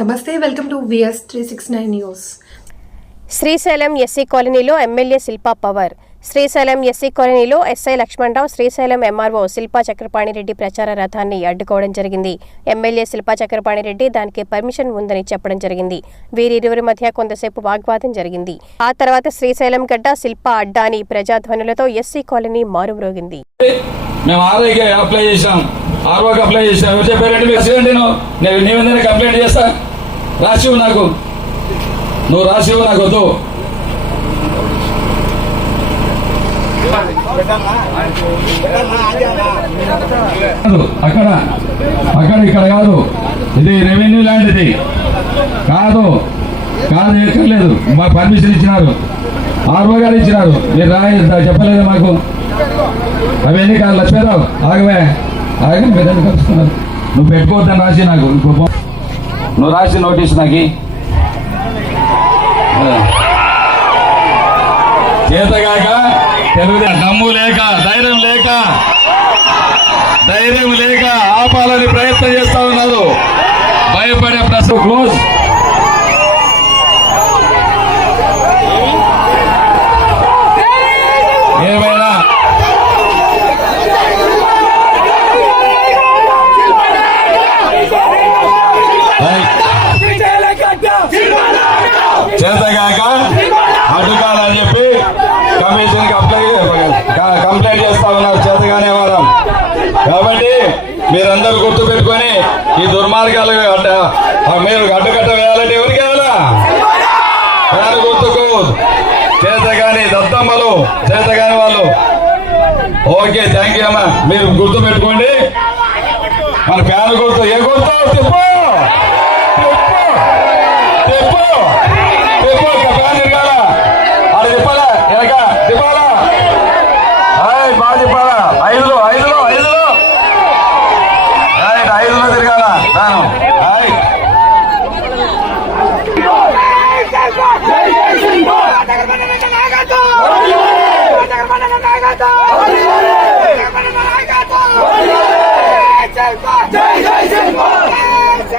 నమస్తే welcome to VS three six nine news Srisailam SC కాలనీలో MLA Shilpa power Srisailam SC కాలనీలో SI Lakshmanarao Srisailam MRO Shilpa Chakrapani Reddy ప్రచార రథాన్ని అడ్డుకోవడం జరిగింది. ఎమ్మెల్యే శిల్పా చక్రపాణిరెడ్డి దానికి పర్మిషన్ ఉందని చెప్పడం జరిగింది. వీరిరువురి మధ్య కొంతసేపు వాగ్వాదం జరిగింది. ఆ తర్వాత శ్రీశైలం గడ్డ శిల్పా అడ్డాని ప్రజాధ్వనులతో ఎస్సీ కాలనీ మారుమ్రోగింది. మేము అప్లై ఆర్ఓకి అప్లై చేసాం ఎవరు చెప్పారంటే మీరు చేయండి నేను నేను నీ మీద కంప్లైంట్ చేస్తా? రాసివు నాకు. నువ్వు రాసివు నాకు వద్దు. అక్కడ అక్కడ ఇక్కడ కాదు. ఇది రెవెన్యూ ల్యాండ్ ఇది కాదు కాదు ఎక్కర్లేదు. మా పర్మిషన్ ఇచ్చినారు. ఆర్వో గారు ఇచ్చినారు. మీరు రాయ చెప్పలేదు మాకు. అవన్నీ కాదు లక్ష్మీరావు ఆగవే. ఆగని మెదడు కలుస్తున్నారు నువ్వు పెట్టుకోవద్దని రాసి నాకు ఇంకో నువ్వు రాసి నోటీస్ నాకు. చేతగాక తెలుగు దమ్ము లేక ధైర్యం లేక ధైర్యం లేక ఆపాలని ప్రయత్నం చేస్తా చేతగాక అడ్డుకాలని చెప్పి కమిషన్ అప్లై కంప్లైంట్ చేస్తా ఉన్నారు చేతగానే వారం కాబట్టి మీరందరూ గుర్తు పెట్టుకొని ఈ దుర్మార్గాలు అడ్డ మీరు అడ్డుకట్ట వేయాలంటే ఎవరికి వేయాలా? ఎవరు గుర్తుకు? చేతగాని దత్తమ్మలు చేతగాని వాళ్ళు. ఓకే థ్యాంక్ యూ అమ్మా. మీరు గుర్తు పెట్టుకోండి. మన పేరు గుర్తు ఏ గుర్తు? వెనక దిపాలా బాగా దిపాలా ఐదులో ఐదులో ఐదులో. రైట్ ఐదులో తిరగాల. నాను జై